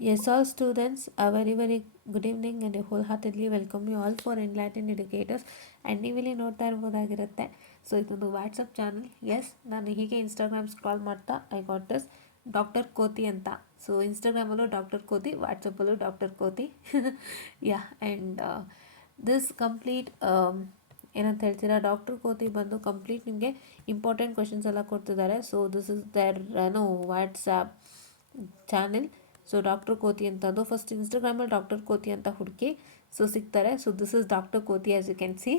Yes, all students, a very, very good evening and I wholeheartedly welcome you all for Enlightened Educators. And ನೀವಿಲ್ಲಿ ನೋಡ್ತಾ ಇರ್ಬೋದಾಗಿರುತ್ತೆ. So ಇದೊಂದು WhatsApp channel. S, ನಾನು ಹೀಗೆ Instagram scroll ಮಾಡ್ತಾ I got this doctor Kothi ಅಂತ. So ಇನ್ಸ್ಟಾಗ್ರಾಮಲ್ಲೂ doctor ಕೋತಿ, ವಾಟ್ಸಪ್ಪಲ್ಲೂ doctor ಕೋತಿ. ಯಾ, and this complete ಏನಂತ ಹೇಳ್ತೀರಾ, ಡಾಕ್ಟರ್ ಕೋತಿ ಬಂದು ಕಂಪ್ಲೀಟ್ ನಿಮಗೆ ಇಂಪಾರ್ಟೆಂಟ್ ಕ್ವೆಶನ್ಸ್ ಎಲ್ಲ ಕೊಡ್ತಿದ್ದಾರೆ. So this is their WhatsApp channel. So doctor Kothi ಅಂತಂದು ಫಸ್ಟ್ ಇನ್ಸ್ಟಾಗ್ರಾಮಲ್ಲಿ ಡಾಕ್ಟರ್ ಕೋತಿ ಅಂತ ಹುಡುಕಿ ಸೊ ಸಿಗ್ತಾರೆ. ಸೊ ದಿಸ್ ಇಸ್ ಡಾಕ್ಟರ್ ಕೋತಿ ಆ್ಯಸ್ ಯು ಕ್ಯಾನ್ ಸಿ.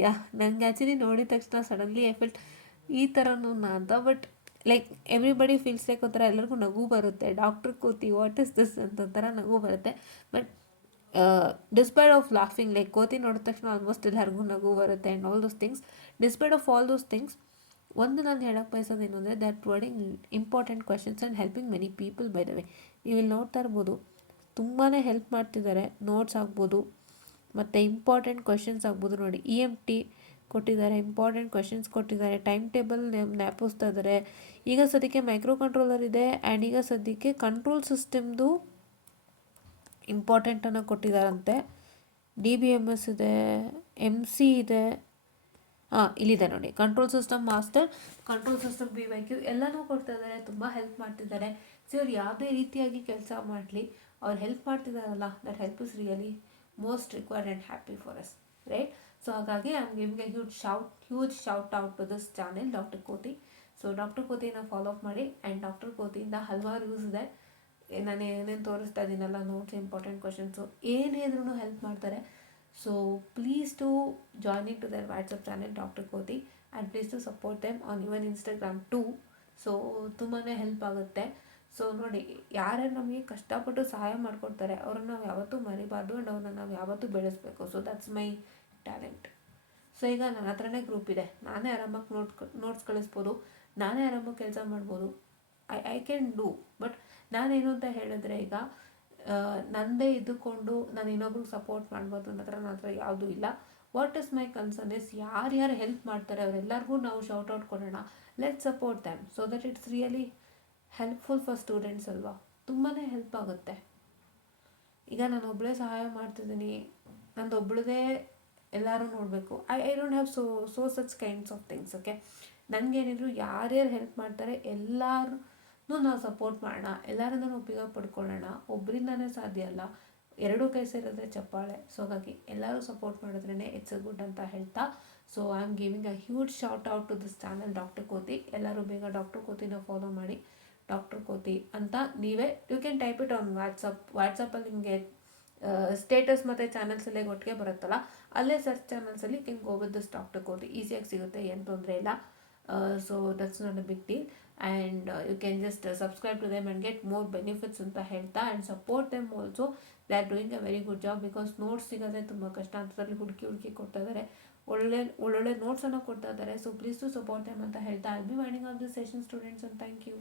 ಯಾ, ನನಗೆ ಆ್ಯಕ್ಚುಲಿ ನೋಡಿದ ತಕ್ಷಣ ಸಡನ್ಲಿ ಐ ಫೆಲ್ಟ್ ಈ ಥರನೂ ಅಂತ. But like everybody feels like ಒಂಥರ ಎಲ್ಲರಿಗೂ ನಗು ಬರುತ್ತೆ. ಡಾಕ್ಟರ್ ಕೋತಿ ವಾಟ್ ಇಸ್ ದಿಸ್ ಅಂತ ಒಂಥರ ನಗು ಬರುತ್ತೆ. But despite of laughing, like ಕೋತಿ ನೋಡಿದ ತಕ್ಷಣ ಆಲ್ಮೋಸ್ಟ್ ಎಲ್ಲರಿಗೂ ನಗು ಬರುತ್ತೆ and all those things. Despite of all those things, ಒಂದು ನಾನು ಹೇಳೋಕ್ಕೆ ಬಯಸೋದು ಏನು ಅಂದರೆ that wording important questions and helping many people by the way. ನೀವು ಇಲ್ಲಿ ನೋಡ್ತಾ ಇರ್ಬೋದು ತುಂಬಾ ಹೆಲ್ಪ್ ಮಾಡ್ತಿದ್ದಾರೆ. ನೋಟ್ಸ್ ಆಗ್ಬೋದು ಮತ್ತು ಇಂಪಾರ್ಟೆಂಟ್ ಕ್ವೆಶನ್ಸ್ ಆಗ್ಬೋದು. ನೋಡಿ EMT ಕೊಟ್ಟಿದ್ದಾರೆ, ಇಂಪಾರ್ಟೆಂಟ್ ಕ್ವೆಶನ್ಸ್ ಕೊಟ್ಟಿದ್ದಾರೆ, ಟೈಮ್ ಟೇಬಲ್ ಜ್ಞಾಪಿಸ್ತಾ ಇದ್ದಾರೆ. ಈಗ ಸದ್ಯಕ್ಕೆ ಮೈಕ್ರೋ ಕಂಟ್ರೋಲರ್ ಇದೆ ಆ್ಯಂಡ್ ಈಗ ಸದ್ಯಕ್ಕೆ ಕಂಟ್ರೋಲ್ ಸಿಸ್ಟಮ್ದು ಇಂಪಾರ್ಟೆಂಟನ್ನು ಕೊಟ್ಟಿದ್ದಾರಂತೆ. DBMS ಇದೆ, MC ಇದೆ, ಇಲ್ಲಿದೆ ನೋಡಿ control system master, control system BYQ ಎಲ್ಲನೂ ಕೊಡ್ತಾ ಇದ್ದಾರೆ. ತುಂಬ ಹೆಲ್ಪ್ ಮಾಡ್ತಿದ್ದಾರೆ. ಸೊ ಅವ್ರು ಯಾವುದೇ ರೀತಿಯಾಗಿ ಕೆಲಸ ಮಾಡಲಿ ಅವ್ರು ಹೆಲ್ಪ್ ಮಾಡ್ತಿದ್ದಾರಲ್ಲ, that help is really most required and happy for us, right? So ಹಾಗಾಗಿ I am giving a huge shout out to this channel doctor Kothi. So doctor ಕೋತಿನ ಫಾಲೋ ಅಪ್ ಮಾಡಿ. ಆ್ಯಂಡ್ ಡಾಕ್ಟರ್ ಕೋತಿಯಿಂದ ಹಲವಾರು ಯೂಸ್ ಇದೆ. ನಾನು ಏನೇನು ತೋರಿಸ್ತಾ ಇದ್ದೀನಲ್ಲ, ನೋಟ್ಸ್, ಇಂಪಾರ್ಟೆಂಟ್ ಕ್ವೆಶನ್ಸು ಏನೇ ಇದ್ರೂ ಹೆಲ್ಪ್ ಮಾಡ್ತಾರೆ. So please do join into their WhatsApp channel Dr. Koti and please do support them on even Instagram too. So ತುಂಬಾ ಹೆಲ್ಪ್ ಆಗುತ್ತೆ. ಸೊ ನೋಡಿ, ಯಾರ್ಯಾರು ನಮಗೆ ಕಷ್ಟಪಟ್ಟು ಸಹಾಯ ಮಾಡಿಕೊಡ್ತಾರೆ ಅವ್ರನ್ನ ನಾವು ಯಾವತ್ತೂ ಮರಿಬಾರ್ದು ಆ್ಯಂಡ್ ಅವ್ರನ್ನ ನಾವು ಯಾವತ್ತೂ ಬೆಳೆಸಬೇಕು. So that's my talent. So ಈಗ ನನ್ನ ಹತ್ರನೇ ಗ್ರೂಪ್ ಇದೆ, ನಾನೇ ಆರಾಮಾಗಿ ನೋಟ್ಸ್ ಕಳಿಸ್ಬೋದು, ನಾನೇ ಆರಾಮಾಗಿ ಕೆಲಸ ಮಾಡ್ಬೋದು. I can do. ಬಟ್ ನಾನೇನು ಅಂತ ಹೇಳಿದ್ರೆ, ಈಗ ನನ್ನದೇ ಇದ್ದುಕೊಂಡು ನಾನು ಇನ್ನೊಬ್ರಿಗೆ ಸಪೋರ್ಟ್ ಮಾಡ್ಬೋದು ನನ್ನ ಹತ್ರ ಯಾವುದೂ ಇಲ್ಲ. What is my concern is ಯಾರ್ಯಾರು ಹೆಲ್ಪ್ ಮಾಡ್ತಾರೆ ಅವರೆಲ್ಲರಿಗೂ ನಾವು ಶೌಟ್ಔಟ್ ಕೊಡೋಣ. Let support damn so that it's really helpful for students ಅಲ್ವಾ. ತುಂಬಾ ಹೆಲ್ಪ್ ಆಗುತ್ತೆ. ಈಗ ನಾನು ಒಬ್ಬಳೇ ಸಹಾಯ ಮಾಡ್ತಿದ್ದೀನಿ, ನಂದು ಒಬ್ಬಳದೇ ಎಲ್ಲರೂ ನೋಡಬೇಕು. I don't have so such kinds of things. Okay, ನನಗೇನಿದ್ರು ಯಾರ್ಯಾರು ಹೆಲ್ಪ್ ಮಾಡ್ತಾರೆ ಎಲ್ಲರೂ ನಾವು ಸಪೋರ್ಟ್ ಮಾಡೋಣ, ಎಲ್ಲರಿಂದ ಉಪಯೋಗ ಪಡ್ಕೊಳ್ಳೋಣ. ಒಬ್ಬರಿಂದನೇ ಸಾಧ್ಯ ಅಲ್ಲ, ಎರಡೂ ಕೈ ಸೇರಿದ್ರೆ ಚಪ್ಪಾಳೆ. ಸೊ ಹಾಗಾಗಿ ಎಲ್ಲರೂ ಸಪೋರ್ಟ್ ಮಾಡಿದ್ರೇ ಇಟ್ಸ್ ಅ ಗುಡ್ ಅಂತ ಹೇಳ್ತಾ, so I am giving a huge shout out to this channel doctor Kothi. ಎಲ್ಲರೂ ಬೇಗ ಡಾಕ್ಟರ್ ಕೋತಿನ ಫಾಲೋ ಮಾಡಿ. ಡಾಕ್ಟರ್ ಕೋತಿ ಅಂತ ನೀವೇ you can type it on ವಾಟ್ಸಪ್ಪಲ್ಲಿ ನಿಮಗೆ ಸ್ಟೇಟಸ್ ಮತ್ತು ಚಾನಲ್ಸಲ್ಲೇ ಒಟ್ಟಿಗೆ ಬರುತ್ತಲ್ಲ, ಅಲ್ಲೇ ಸರ್ಚ್ ಚಾನಲ್ಸಲ್ಲಿ you can go with this doctor Kothi. ಈಸಿಯಾಗಿ ಸಿಗುತ್ತೆ, ಏನು ತೊಂದರೆ ಇಲ್ಲ. So that's not a big deal. And you can just subscribe to them and get more benefits ಅಂತ ಹೇಳ್ತಾ, and support them also. They are doing a very good job because notes ಸಿಗೋದೇ ತುಂಬ ಕಷ್ಟ. ಅಂತದ್ರಲ್ಲಿ ಹುಡುಕಿ ಕೊಡ್ತಾ ಇದ್ದಾರೆ, ಒಳ್ಳೊಳ್ಳೆ ನೋಟ್ಸನ್ನು ಕೊಡ್ತಾ ಇದ್ದಾರೆ. So please to support them ಅಂತ ಹೇಳ್ತಾ, I will be winding up this session students, and thank you.